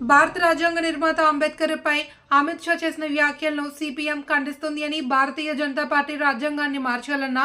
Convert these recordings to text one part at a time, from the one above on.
భారత రాజ్యాంగ నిర్మాత అంబేద్కర్ పై అమిత్ షా చేసిన వ్యాఖ్యలను సిపిఎం ఖండిస్తుంది అని భారతీయ జనతా పార్టీ రాజ్యాంగాన్ని మార్చాలన్న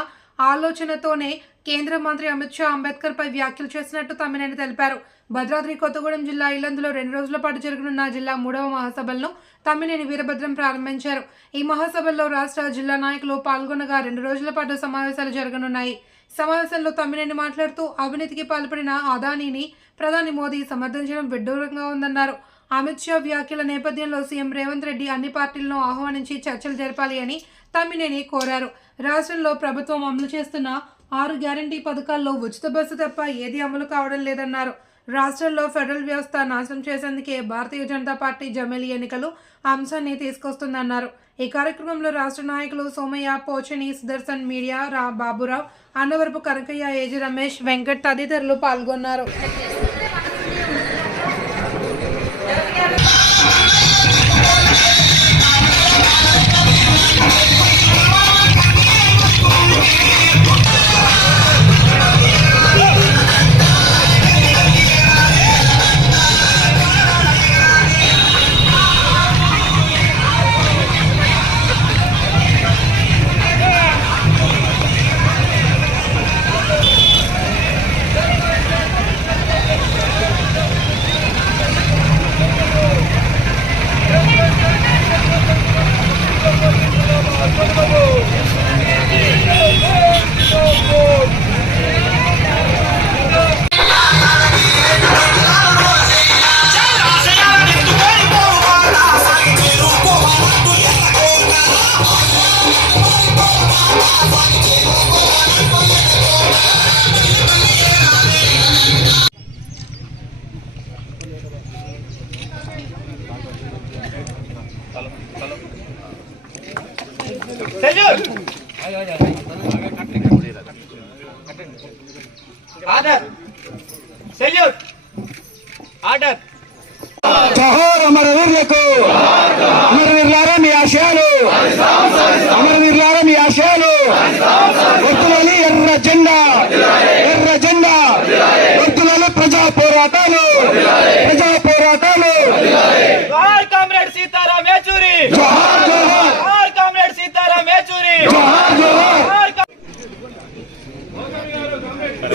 ఆలోచనతోనే కేంద్ర మంత్రి అమిత్ షా అంబేద్కర్ పై వ్యాఖ్యలు చేసినట్టు తమ్మినేని తెలిపారు. భద్రాద్రి కొత్తగూడెం జిల్లా ఇల్లందులో రెండు రోజుల పాటు జరగనున్న జిల్లా మూడవ మహాసభలను తమ్మినేని వీరభద్రం ప్రారంభించారు. ఈ మహాసభల్లో రాష్ట్ర జిల్లా నాయకులు పాల్గొనగా రెండు రోజుల పాటు సమావేశాలు జరగనున్నాయి. సమావేశంలో తమ్మినేని మాట్లాడుతూ అవినీతికి పాల్పడిన అదానీని ప్రధాని మోదీ సమర్థించడం విడ్డూరంగా ఉందన్నారు. అమిత్ షా వ్యాఖ్యల నేపథ్యంలో సీఎం రేవంత్ రెడ్డి అన్ని పార్టీలను ఆహ్వానించి చర్చలు జరపాలి అని తమ్మినేని కోరారు. రాష్ట్రంలో ప్రభుత్వం అమలు చేస్తున్న ఆరు గ్యారంటీ పథకాల్లో ఉచిత బస్సు తప్ప ఏది అమలు కావడం లేదన్నారు. రాష్ట్రంలో ఫెడరల్ వ్యవస్థ నాశనం చేసేందుకే భారతీయ జనతా పార్టీ జమేలి ఎన్నికలు అంశాన్ని తీసుకొస్తుందన్నారు. ఈ కార్యక్రమంలో రాష్ట్ర నాయకులు సోమయ్య పోచని సుదర్శన్ మీడియా రా బాబురావు అన్నవరపు కనకయ్య ఏజి రమేష్ వెంకట్ తదితరులు పాల్గొన్నారు. ఆర్డర్! Salute order! జోహార్ అమరవీరులకు అమరవీరులారా మీ ఆశయాలు అమరవీరులారా మీ ఆశయాలు ఎర్ర జెండా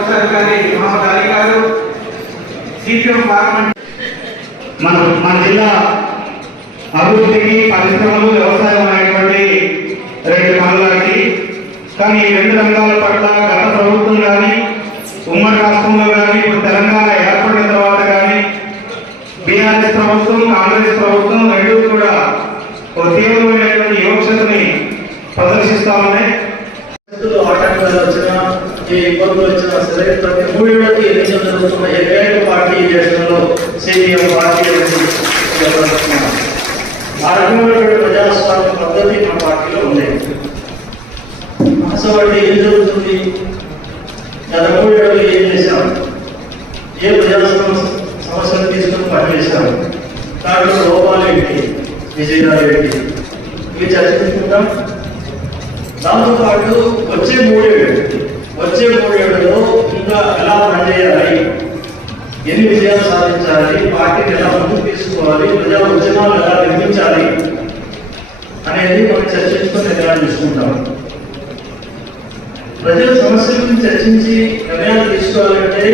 మహమ్మద్ అలీ గారు సిపిఎం పార్లమెంట్. మన మన జిల్లా అభివృద్ధికి పరిశ్రమలు వ్యవసాయం అనేటువంటి రెండు పనులకి కానీ ఈ రెండు రంగాల పట్ల గత ప్రభుత్వం కానీ ఉమ్మడి రాష్ట్రంలో కానీ ఇప్పుడు తెలంగాణ ఏర్పడిన తర్వాత కానీ బీఆర్ఎస్ ప్రభుత్వం కాంగ్రెస్ ప్రభుత్వం రెండు కూడా ఒక తీవ్రమైనటువంటి వివక్షతని ప్రదర్శిస్తా ఉన్నాయి పరిస్థితుల్లో ఆటంకాలు వచ్చినా ఏ ఇబ్బందులు వచ్చినా సరే ప్రతి మూడేళ్ళకి ఎన్నికలు జరుగుతున్న ఏకైక పార్టీ ఈ దేశంలో సిపిఎం పార్టీ అనేది చెప్పబడుతున్నాం. ఆ రకమైనటువంటి ప్రజాస్వామ్య పద్ధతి మన పార్టీలో ఉంది. అసలు ఏం జరుగుతుంది? గత మూడేళ్ళు ఏం చేశాం ఏ ప్రజాస్వామ్య సమస్యలు తీసుకుని పనిచేశాం దాంట్లో లోపాలు ఏంటి? విజయారెడ్డి ఇవి చర్చించుకుంటాం దాంతో పాటు వచ్చే మూడేళ్ళు వచ్చే మూడేళ్ళలో ఇంకా ఎలా పనిచేయాలి? ఎన్ని విజయాలు సాధించాలి? పార్టీని ఎలా ముందుకు తీసుకోవాలి ప్రజా ఉద్యమాలు ఎలా నిర్మించాలి అనేది మనం చర్చించుకొని నిర్ణయాలు తీసుకుంటాం. ప్రజల సమస్యల గురించి చర్చించి నిర్ణయాలు తీసుకోవాలంటే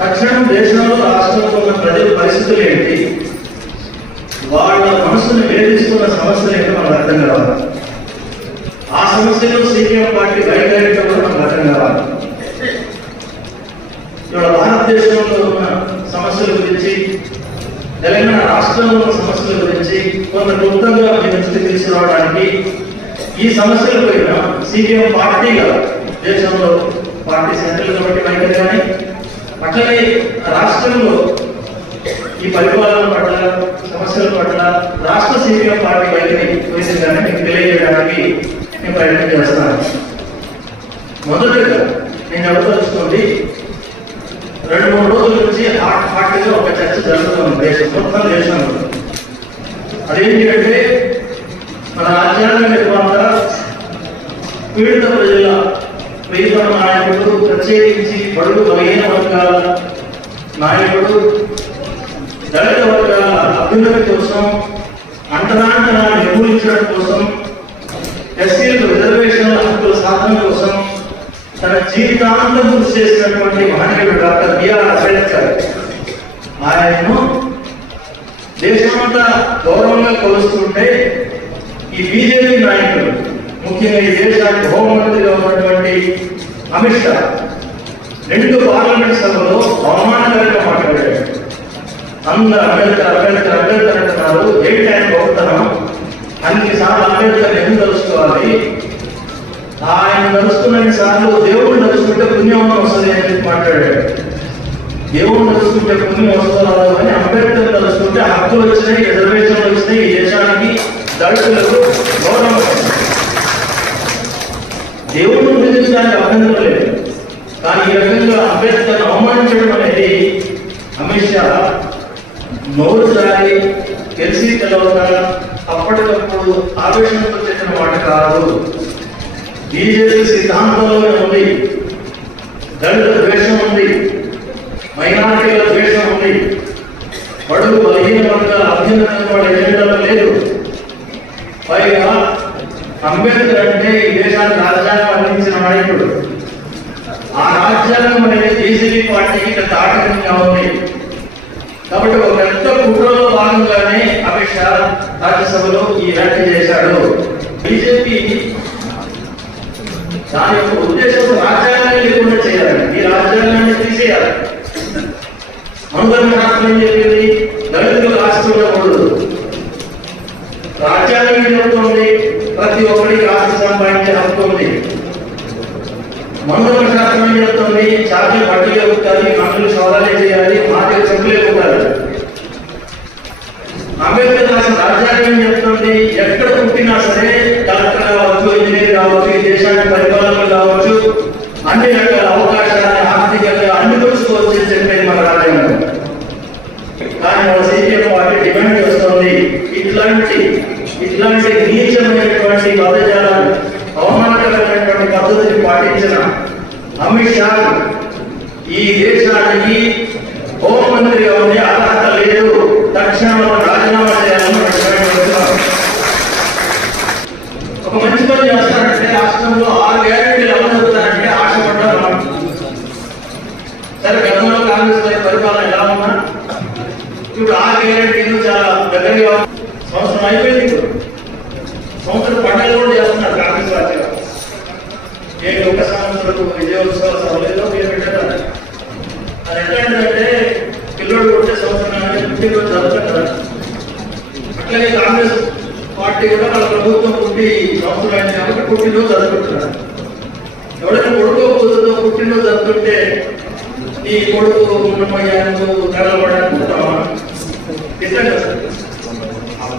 తక్షణం దేశంలో రాష్ట్రంలో ఉన్న ప్రజల పరిస్థితులు ఏంటి? వాళ్ళ మనసును వేధిస్తున్న సమస్యలు ఏంటో మనకు అర్థం కావాలి. ఆ సమస్యలు సీపీఎం పార్టీ బయటతో కూడా మనకు అర్థం కావాలి. ఇవాళ భారతదేశంలో ఉన్న సమస్యల గురించి తెలంగాణ రాష్ట్రంలో ఉన్న సమస్యల గురించి కొంత క్లుప్తంగా మీ దృష్టికి తీసుకురావడానికి ఈ సమస్యల పైన సిపిఎం పార్టీగా దేశంలో పార్టీ సెంట్రల్ కమిటీ వైఖరి కానీ అట్లనే రాష్ట్రంలో ఈ పరిపాలన పట్ల సమస్యల పట్ల రాష్ట్ర సిపిఎం పార్టీ వైఖరి వేసిందని మీకు తెలియజేయడానికి నేను ప్రయత్నం చేస్తాను. మొదటగా నేను చెప్పదలుచుకోండి రెండు మూడు రోజుల నుంచి హాట్ హాట్గా ఒక చర్చ జరుగుతుంది. దేశం మొత్తం దేశంలో అదేంటి అంటే మన రాజ్యాంగ నిర్మాత పీడిత ప్రజల పీడిత నాయకుడు ప్రత్యేకించి బడుగు బలహీన వర్గాల నాయకుడు దళిత వర్గాల అభ్యున్నతి కోసం అంటరాంటరా నిర్మూలించడం కోసం ఎస్సీలు రిజర్వేషన్ల హక్కుల సాధన కోసం తన జీవితాంతం కృషి చేసినటువంటి మహనీయుడు డాక్టర్ బిఆర్ అంబేద్కర్. ఆయనను దేశమంతా గౌరవంగా కొలుస్తుంటే ఈ బీజేపీ నాయకులు ముఖ్యంగా ఈ దేశానికి హోంమంత్రిగా ఉన్నటువంటి అమిత్ షా రెండు పార్లమెంట్ సభలో అవమానకరంగా మాట్లాడాడు. అందరు అంబేద్కర్ అంబేద్కర్ అంబేద్కర్ అంటున్నారు. ఏంటి ఆయన గొప్పతనం అన్నిసార్లు అంబేద్కర్ ఎందుకు తెలుసుకోవాలి ఆయన నడుస్తున్న సార్లు దేవుడు నడుస్తుంటే పుణ్యం వస్తుంది అని చెప్పి మాట్లాడాడు. దేవుడు నడుస్తుంటే పుణ్యం వస్తుంది అని అంబేద్కర్ నడుస్తుంటే హక్కులు వచ్చినాయి రిజర్వేషన్లు వచ్చినాయి ఈ దేశానికి దళితులకు గౌరవం దేవుడు పూజించడానికి అభ్యంతరం లేదు కానీ ఈ రకంగా అంబేద్కర్ అవమానించడం అనేది అమిత్ షా నోరు జారి తెలిసి తెలవక అప్పటికప్పుడు ఆవేశంతో చెప్పిన మాట కాదు. బీజేపీ సిద్ధాంతంలోనే ఉంది. దళిత ద్వేషం ఉంది. మైనార్టీల ద్వేషం ఉంది. బడుగు బలహీన వర్గాల అభ్యున్నతం వాడి ఎజెండాలో లేదు. పైగా అంబేద్కర్ అంటే ఈ దేశానికి రాజ్యాంగం అందించిన నాయకుడు. ఆ రాజ్యాంగం అనేది బీజేపీ పార్టీకి పెద్ద ఆటంకంగా ఉంది. కాబట్టి ఒక పెద్ద కుట్రలో భాగంగానే అమిత్ షా రాజ్యసభలో ఈ వ్యాఖ్య చేశాడు. బీజేపీ దాని యొక్క ఉద్దేశం రాజ్యాంగాన్ని లేకుండా చేయాలి. ఈ రాజ్యాంగాన్ని తీసేయాలి. అందరం రాష్ట్రం ఏం చెప్పింది దళితులు రాష్ట్రంలో ఉండదు రాజ్యాంగం ఏం ప్రతి ఒక్కరికి రాష్ట్ర సంపాదించే హక్కు ఉంది. మందుల శాస్త్రం ఏం చెప్తుంది? ఛార్జీ బట్టిగా ఉండాలి అంబేద్కర్ రాసిన రాజ్యాంగం చెప్తుంది. ఎక్కడ పుట్టినా సరే కలెక్టర్ కావచ్చు ఇంజనీర్ కావచ్చు ఈ దేశానికి పరిపాలనలు కావచ్చు అన్ని రకాల అవకాశాలు ఆర్థికంగా అన్ని తెలుసుకోవచ్చు అని చెప్పేది మన రాజ్యాంగం. కానీ మన సీపీఎం పార్టీ డిమాండ్ చేస్తుంది. ఇట్లాంటి ఇట్లాంటి నీచమైనటువంటి పదజాలాలు అవమానకరమైనటువంటి పద్ధతిని పాటించిన అమిత్ షా ఈ దేశానికి హోంమంత్రిగా ఉండే అర్హత లేదు. తక్షణంలో రాజీనామా చేయాలని మనం డిమాండ్ చేస్తున్నాం. ఒక మంచి పని చేస్తారంటే రాష్ట్రంలో ఆరు గ్యారెంటీలు అమలు జరుగుతారంటే ఆశపడ్డారు మనం. సరే గతంలో కాంగ్రెస్ పార్టీ పరిపాలన ఎలా ఉన్నా ఇప్పుడు ఆ గ్యారెంటీలు చాలా దగ్గరగా సంవత్సరం అయిపోయింది ఇప్పుడు. సంవత్సరం పండుగ కూడా చేస్తున్నారు కాంగ్రెస్ పార్టీ ఏ ఒక్క సంవత్సరం విజయోత్సవ సభలో మీరు పెట్టారు అది ఎట్లాంటిదంటే పిల్లడు కొట్టే సంవత్సరం అంటే పుట్టినరోజు జరుగుతుంది అట్లనే కాంగ్రెస్ పార్టీ కూడా వాళ్ళ ప్రభుత్వం పుట్టి సంవత్సరం అయింది కాబట్టి పుట్టినరోజు జరుగుతున్నారు ఎవరైనా కొడుకో కూతురుతో పుట్టినరోజు జరుగుతుంటే ಈ ಕೊಡು ಕುಟುಂಬ ಯಾರು ತರಬೇಡ ಅಂತ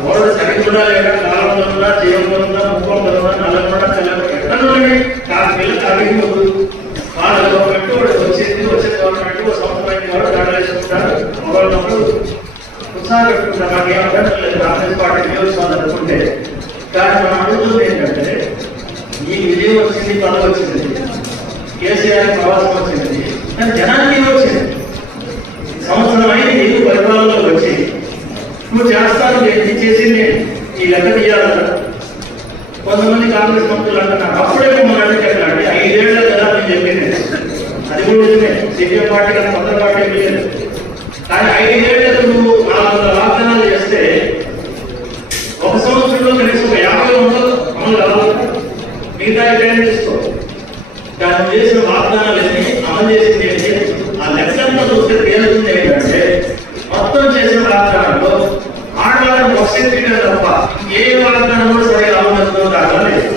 ಅವರು ಸರಿಸುಡ ನಾಲ್ಕು ನೂರ ದೇವರ ಮುಖಂಡ ನಲವಡ ಕಲಬಡ మిగతా చేసిన వాగ్దానాలన్నీ అమలు చేసింది ఏంటి? ఆ లెక్కల్లో చూస్తే తేలుతుంది ఏంటంటే మొత్తం చేసిన వాగ్దానంలో ఆడవాళ్ళని తప్ప ఏ వాగ్దానంలో సరే అమలు అవుతుందో లేదు.